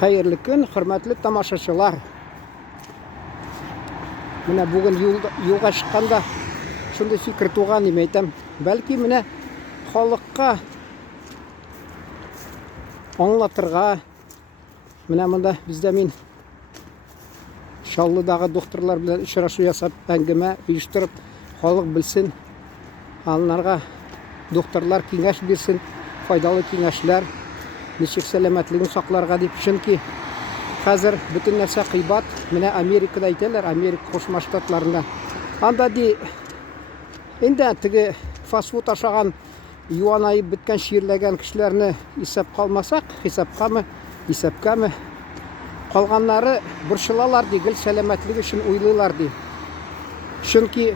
Hayırlı gün, hürmetli tamaşaçılar. Mine bugün yolga çıkanda şunday fikir tuğan deme aytam. Belki mine halkka anlatırga mine mında bizde min Şallıdagı doktorlar bilen uçraşуу yasap ängime uyuşturup halk bilsin. Anlarga doktorlar kеңеш bersin, faydalı kеңешler, nechik selamatligini saklarga dep. Chunki hazır bütün narsa kıybat. Mine Amerika'da aytırlar, Amerika Koşma Ştatlarında. Anda di indi tigi fast food aşagan yuanayıp bitken şiirlegen kişilerini isap kalmasak, hesapka mı? Kalganları burşılalar digil selamatlik için uylular di. Çünkü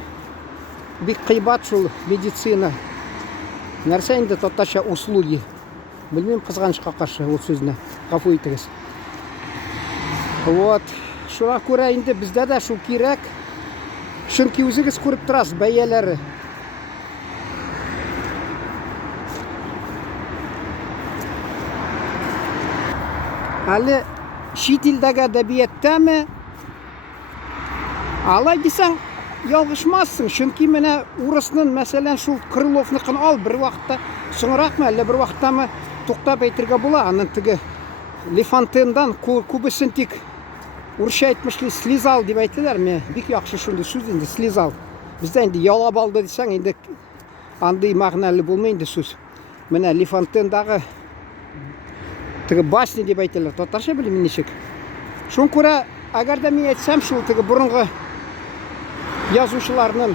bir kıybat şul meditsina. Нәрсе инде татарча услуги. Bilmem kızганычка каршы o sözüne. Гафу итегез. Вот. Шуңа күрә инде бездә дә шул кирәк. Чөнки үзегез күреп торасыз бәяләре. Әле чит илдәге әдәбияттәме? Алай дисәң ялгышмассың, чөнки менә урысның, мәсәлән, шул Крыловныкын ал бер вакытта, соңракмы, әллә бер вакыттамы туктап әйтергә була. Аның теге Лефантендан күбесен тик урысча әйтмешли слизал дип әйтәләр. Мен бик яхшы шундый сүз инде слизал. Бездә инде ялап алды дисәң, инде андый мәгънәле булмый инде сүз. Менә Лефантендагы теге басня дип әйтәләр. Татарча белмим ничек. Шуңа күрә, әгәр дә мин әйтсәм, шул теге бурынгы yazıcılarının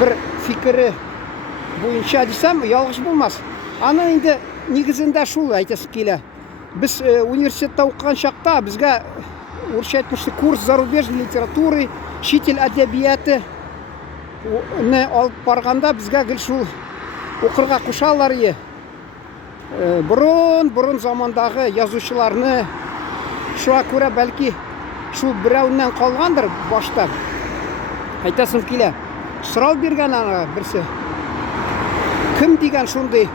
bir fikri boyunca desem yanlış bulmaz. Ana indi nigizinde şul aytası kile. Biz üniversitede okuyan şakta bizge урысча әйтмешли курс зарубежной литературы, шетел әдәбияты не алып барганда безгә гел шул укырга кушалар ие. Бурын замандагы язучыларны шуңа күрә бәлки шул берәүннән калгандыр башта. Айтасым килә. Сорау биргән аңа берсе. Кем дигән шундый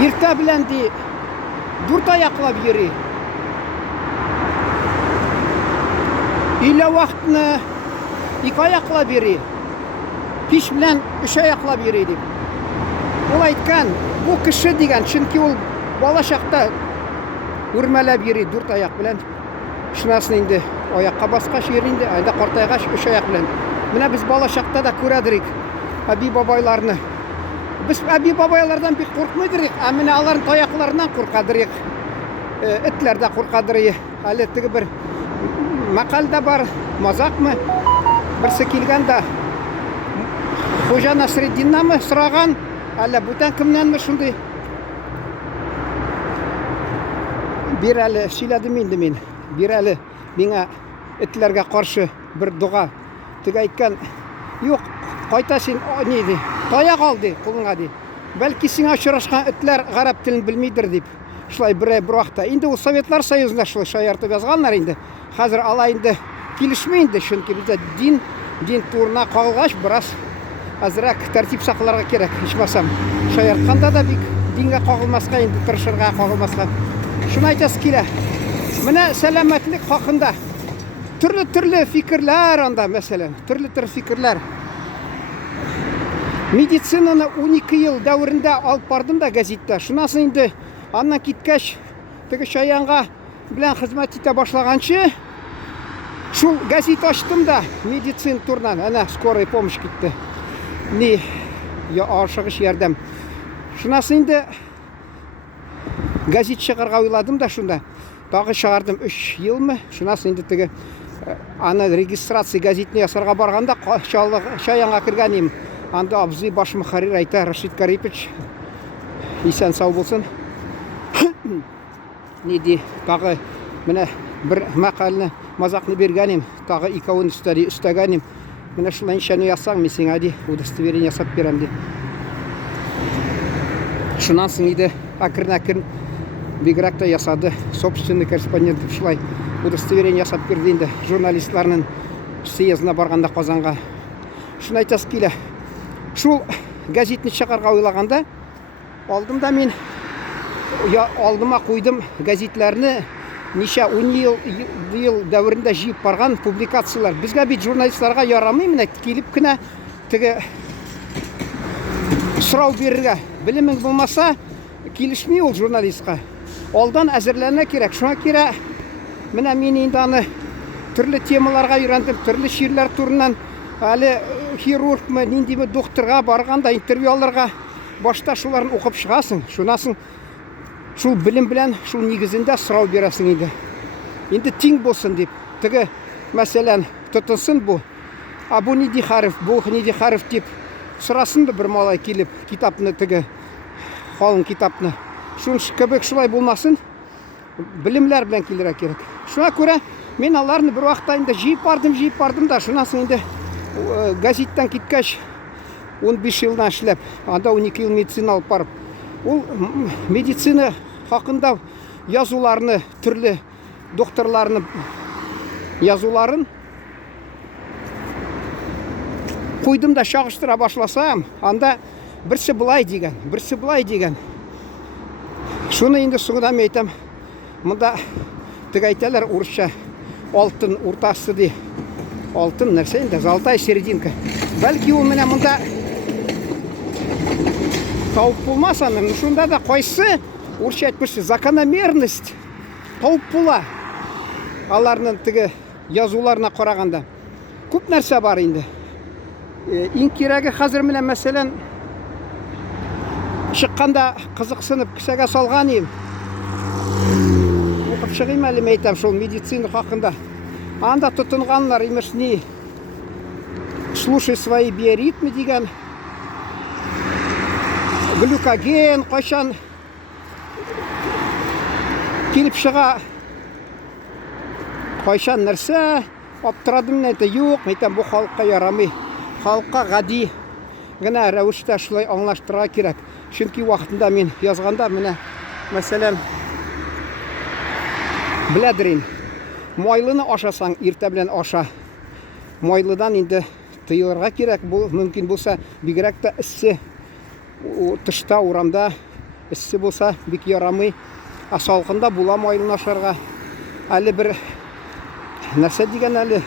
иртә белән ди дүрт аяклап йөри. Илә вакытны ике аяклап йөри. Кич белән өч аяклап йөри дип. Ул әйткән, бу кеше дигән, чөнки ул бала чакта үрмәләп йөри дүрт аяк белән. Шунасын инде аякка баскач йөри инде, айда картайгач өч аяк белән. Менә без бала чакта да күрәдерик әби бабайларны. Biz әби бабайлардан бик куркмыйдырык, ә менә аларның таякларыннан куркадырык. Этләр дә куркадырый. Әле теге бер мәкалдә бар, мазакмы? Берсе килгән дә Хуҗа Насретдиннамы сораган, әле бүтән кемнәнме шундый? Bir әле сөйләдем инде мин. Bir әле миңа этләргә каршы бер дуга. Теге әйткән, юк, кайта син ни ди? Таяк алды кулыңа ди. Бәлки сиңа очрашкан этләр гарәп телен белмидер дип. Шулай бер вакытта. Инде ул Советлар Союзында шулай шаяртып язганнар инде. Хәзер алай инде килешми инде, чөнки бездә дин турына кагылгач бераз азрак тәртип сакларга кирәк. Ичмасам, шаяртканда да бик дингә кагылмаска инде тырышырга, кагылмаска. Шуны әйтәс килә. Менә сәламәтлек хакында türlü fikirler anda mesela, türlü fikirler. Медицинаны 12 ел дәврендә алып бардым да газетта. Шунысы инде аннан киткәч, теге шаянга белән хезмәт итә башлаганчы, шул газет ачтым да медицин турынан, әнә скорая помощь китте. Ни ашыгыш ярдәм. Шунысы инде газет чыгарга уйладым да шунда. Тагы чыгардым 3 елмы. Шунасы инде теге аны регистрация газетне ясарга барганда шаянга кергәнем. Анда абзый баш мөхәррир әйтә, Рашид Карипович, исән сау булсын. Ни ди, тагы менә бер мәкалне, мазакны биргәнем, тагы икәвен өстәгәнем. Менә шулай ничәне ясаң, мин сиңа ди, удостоверение ясап бирәм ди. Шуннан соң иде әкрен бигрәк тә ясады. Собственный корреспондент шулай удостоверение ясап бирде инде журналистларның съездына барганда Казанга. Шуны әйтәс килә. Шул газетны чыгарга уйлаганда алдым да мин алдыма қойдым газетлерні неше 10 ел дәуірінде жиып барған публикациялар. Бізге бит журналистларға ярамай, міне келіп кіне тігі сұрау беруге. Білімің болмаса, келішмей ол журналистқа. Алдан әзірлене керек. Шуңа керек, міне мен енді түрлі темаларға үйрендім, түрлі шерлер турынан әлі хирург ма, нендей ме докторға барғанда интервьюларға башта шуларын оқып шығасың. Шунасын шул білім білән, шул негізінде сұрау бересің енді. Енді тең болсын деп. Тігі, мәселен, тұтынсын бұл. Бұл не де харif, бұл не де харif деп сұрасын да бір малай келіп, китапны тігі, қалың китапны. Шун көбек шулай болмасын, білімлер білән келер керек. Шуна көре, мен аларны бір уақытта енді жиып бардым да, шунасын енді газеттен кеткәш 15 жылдан эшләп, анда 12 ел медицина алып барып. Ол медицина хақында язуларны, түрлі докторларны язуларын қойдым да шағыштыра башласам, анда бірсі былай деген. Шуны енді соңыдан мен айтам, мұнда тіг айталар орысша алтын ортасы де. Алтын нәрсе енді, золотая серединка. Бәлки ол менә мұнда тауып болмаса, шунда да қойсы, орысша айтмышы, закономерность тауып бола. Аларның тігі язуларына қарағанда. Көп нәрсе бар енді. Ең керегі қазір менә мәселен шыққанда қызықсынып кісәге салған ем. Оқып шығайым әлі мәйтам шол медицина хақында. Анда тұтынғанлар имешні слушай свои биоритмы деген. Глюкоген қойшан келіп шыға қойшан нәрсе аптырадым нәйті yok, мәйтам бұл халыққа ярамай. Халыққа ғади ғына рәуішті шылай аңлаштыра керек. Чөнки вақытында мен язғанда міне мәселен біләдірін. Майлыны ашасаң, ерте белән аша. Майлыдан енді тыйылырга керек. Бұл мөмкин булса, бигрәк тә иссе тышта урамда иссе булса бик ярамый. Салкында була майлыны ашарга. Әле бер нәрсә дигән әле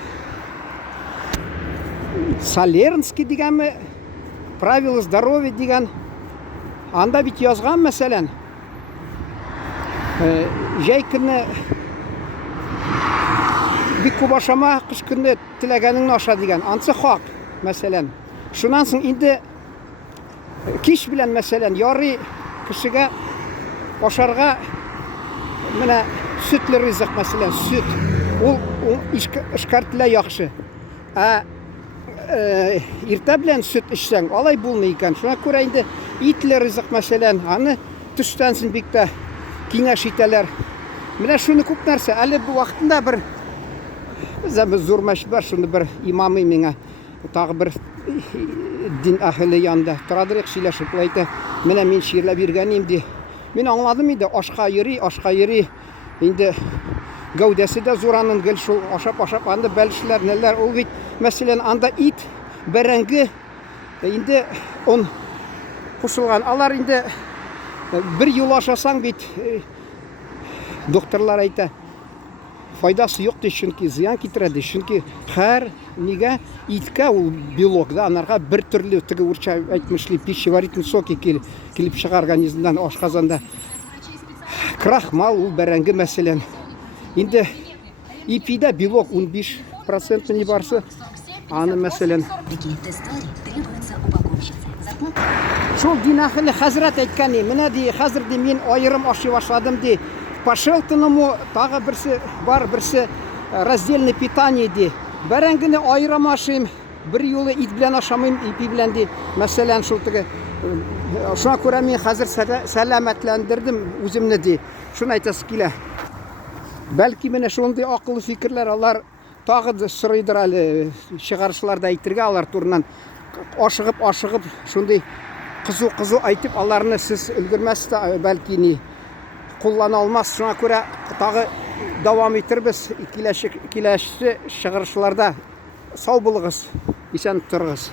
Солернский дигәнме, правила здоровья дигән. Анда бит язган мәсәлән. Җәй көнне бик күп ашама, кыш көнне теләгәнеңне аша дигән. Ансы хак, мәсәлән. Шуннан соң инде кич белән мәсәлән ярый кешегә ашарга менә сөтле ризык мәсәлән, сөт. Ул эшкәртелә яхшы. Иртә белән сөт эчсәң, алай булмый икән. Шуңа күрә инде итле ризык мәсәлән, аны төштән соң бик тә киңәш итәләр. Менә шуны күп нәрсә, әле бу вакытында бер bizde zor meşber, şunu bir imamı mine, tağı bir din ahli yanında. Tradırık şileşip laydı. Mene min şiirle birgenim di. Min anladım idi, aşka yeri. Indi gövdesi de zoranın gel şu aşap anda belşiler neler o bit. Mesela anda it berengi indi on koşulgan. Alar indi bir yol aşasan bit. Doktorlar ayta. Faydası yok de çünkü ziyan getiredi. Çünkü her nige itke o biolog da anarga bir türlü tege urça aytmışlı pişivaritni soki kilip çıkar organizmden aşkazanda. Krahmal o berengi meselen. Indi ipide biolog 15% ne varsa anı meselen. Şol dinahili hazret etkeni. Mene di hazır di min ayırım aşı başladım di. Пошелтыному тағы бірсі раздельный питание де. Бәрәңгіні айырамашым, бір юлы ит білән ашамайым, ипи білән де. Мәселен шултығы. Шуңа күрә мен қазір сәләмәтләндірдім өзімні де. Шуны айтасы келе. Бәлки мене шуындай ақылы фикірлер алар тағы сұрайдыр әлі шығарышыларда айтырға алар турынан ашығып шундай қызу айтып аларыны сіз үлгірмәсті бәлки не kullanı olmaz. Şuna göre tağı devam ettiririz. Kileşli шығарышыларда sağ bulunuz. İşen turğuz.